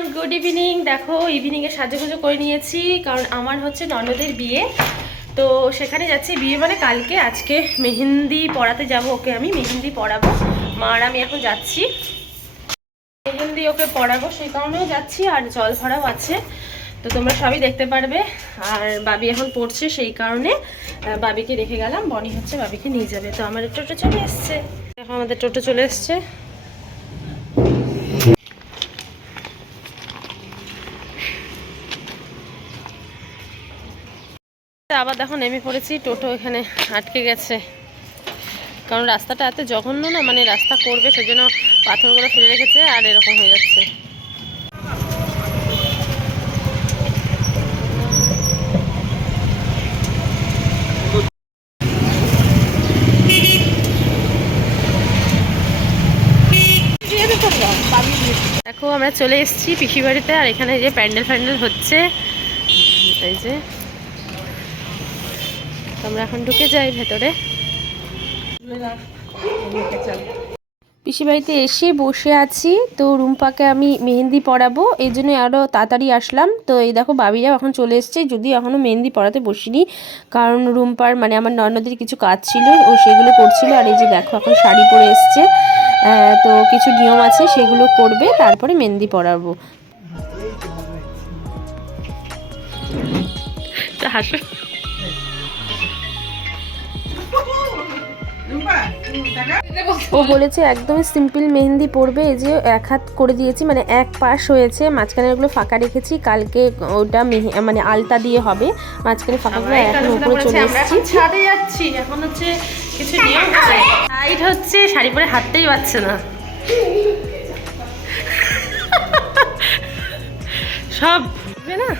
Everyone, good evening. দেখো ইভিনিংয়ে সাজুগুজু করে নিয়েছি, কারণ আমার হচ্ছে ননদের বিয়ে। তো সেখানে যাচ্ছি, বিয়ে মানে কালকে। আজকে মেহেন্দি পড়াতে যাব ওকে, আমি মেহেন্দি পড়াবো। মা আর আমি এখন যাচ্ছি মেহেন্দি ওকে পড়াবো, সেই কারণেও যাচ্ছি। আর জল ভরাও আছে, তো তোমরা সবই দেখতে পারবে। আর বাবি এখন পড়ছে, সেই কারণে বাবিকে রেখে গেলাম। বনি হচ্ছে বাবিকে নিয়ে যাবে। তো আমাদের টোটো চলে এসছে, দেখো আমাদের টোটো চলে এসছে। আবার দেখো নেমে পড়েছি, টোটো এখানে আটকে গেছে। কারণ রাস্তাটা এত জঘন্য না, মানে রাস্তা করবে সেজন্য পাথরগুলো ফেলে রেখেছে আর এরকম হয়ে যাচ্ছে। দেখো আমরা চলে এসেছি পিসি বাড়িতে। আর এখানে যে প্যান্ডেল ফ্যান্ডেল হচ্ছে, এই যে আমরা এখন ঢুকে যাই ভেতরে। পিসি বাড়িতে এসে বসে আছি, তো রুম্পাকে আমি মেহেন্দি পরাবো, এই জন্য আরও তাড়াতাড়ি আসলাম। তো এই দেখো বাবিরাও এখন চলে এসছে, যদিও এখনও মেহেন্দি পরাতে বসিনি, কারণ রুম্পার মানে আমার ননদের কিছু কাজ ছিল, ও সেগুলো করছিল। আর এই যে দেখো এখন শাড়ি পরে এসছে, তো কিছু নিয়ম আছে সেগুলো করবে, তারপরে মেহেন্দি পরাবো। হাসো। ও বলেছে একদমই সিম্পল মেহেন্দি পরবে। এই যে এক হাত করে দিয়েছি, মানে এক পাশ হয়েছে, মাঝখানে ওগুলো ফাঁকা রেখেছি। কালকে ওটা মানে আলতা দিয়ে হবে, মাঝখানে ফাঁকাগুলো এখন উপরে চলে এসেছি। ছাদে যাচ্ছি, এখন হচ্ছে কিছু নিয়ম আছে। হাইট হচ্ছে শাড়ি পরে হাঁটতেই পারছে না, সব না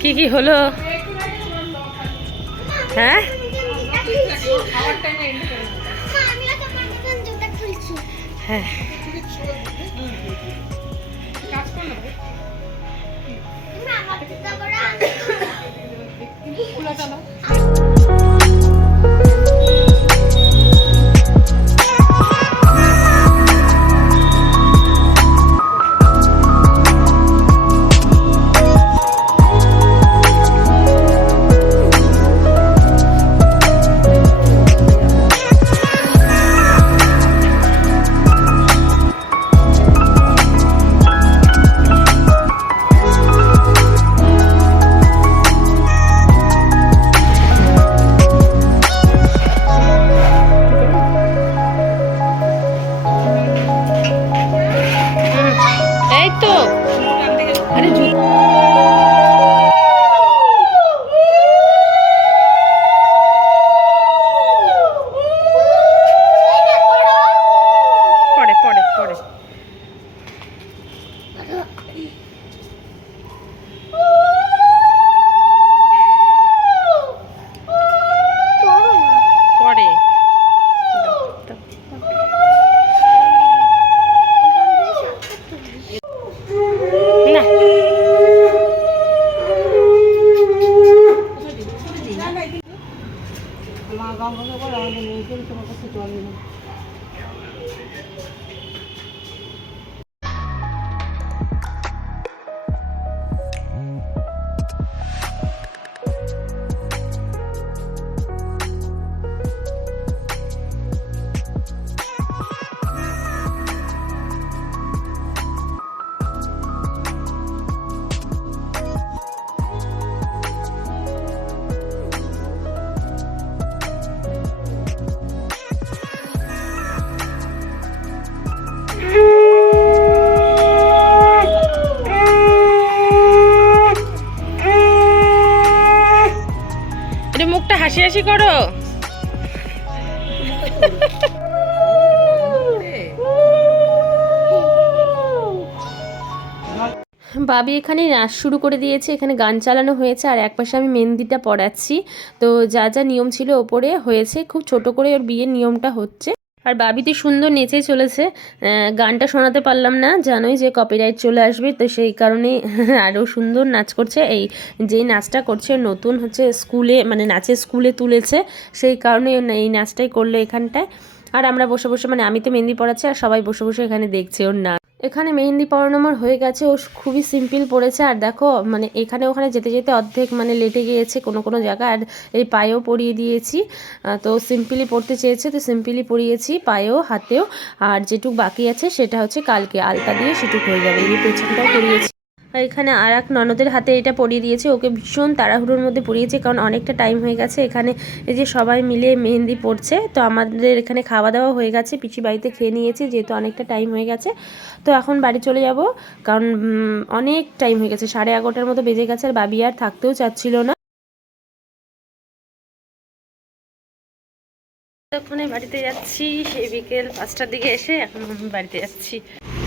কি কি হলো। হ্যাঁ হ্যাঁ মুখটা হাসি হাসি করো। বাবি এখানে নাচ শুরু করে দিয়েছে, এখানে গান চালানো হয়েছে, আর একপাশে আমি মেহেন্দিটা পড়াচ্ছি। তো যা যা নিয়ম ছিল ওপরে হয়েছে, খুব ছোট করে ওর বিয়ের নিয়মটা হচ্ছে। আর বাবি তো সুন্দর নেচেই চলেছে। গানটা শোনাতে পারলাম না, জানোই যে কপিরাইট চলে আসবে, তো সেই কারণে আরও সুন্দর নাচ করছে। এই যে নাচটা করছে নতুন হচ্ছে স্কুলে, মানে নাচের স্কুলে তুলেছে, সেই কারণে এই নাচটাই করলো এখানটায়। আর আমরা বসে বসে, মানে আমি তো মেহেন্দি পড়াচ্ছি আর সবাই বসে বসে এখানে দেখছে ওর নাচ। এখানে মেহেন্দি পরানো আমার হয়ে গেছে, ও খুবই সিম্পল পড়েছে। আর দেখো মানে এখানে ওখানে যেতে যেতে অর্ধেক মানে লেটে গিয়েছে কোনো কোনো জায়গায়। আর এই পায়েও পরিয়ে দিয়েছি, তো সিম্পলি পরতে চেয়েছে তো সিম্পলি পরিয়েছি পায়েও হাতেও। আর যেটুক বাকি আছে সেটা হচ্ছে কালকে আলতা দিয়ে সেটুক হয়ে যাবে। এই পেছনটাও পরিয়েছি। আর এখানে আর এক ননদের হাতে এটা পরিয়ে দিয়েছে, ওকে ভীষণ তাড়াহুড়োর মধ্যে পরিয়েছে কারণ অনেকটা টাইম হয়ে গেছে। এখানে এই যে সবাই মিলে মেহেন্দি পড়ছে, তো আমাদের এখানে খাওয়া দাওয়া হয়ে গেছে, পিসি বাড়িতে খেয়ে নিয়েছি যেহেতু অনেকটা টাইম হয়ে গেছে। তো এখন বাড়ি চলে যাব কারণ অনেক টাইম হয়ে গেছে, 11:30 মতো বেজে গেছে। আর বাবি আর থাকতেও চাচ্ছিল না। তখন বাড়িতে যাচ্ছি, সেই বিকেল 5টার দিকে এসে এখন বাড়িতে যাচ্ছি।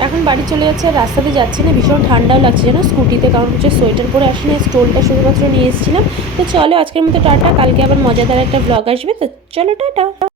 এখন বাড়ি চলে যাচ্ছে, আর রাস্তাতে যাচ্ছি না, ভীষণ ঠান্ডাও লাগছে যেন স্কুটিতে, কারণ হচ্ছে সোয়েটার পরে আসি না, স্টোলটা শুধুমাত্র নিয়ে এসেছিলাম। তো চলো আজকের মতো টাটা, কালকে আবার মজাদার একটা ব্লগ আসবে, তো চলো টাটা।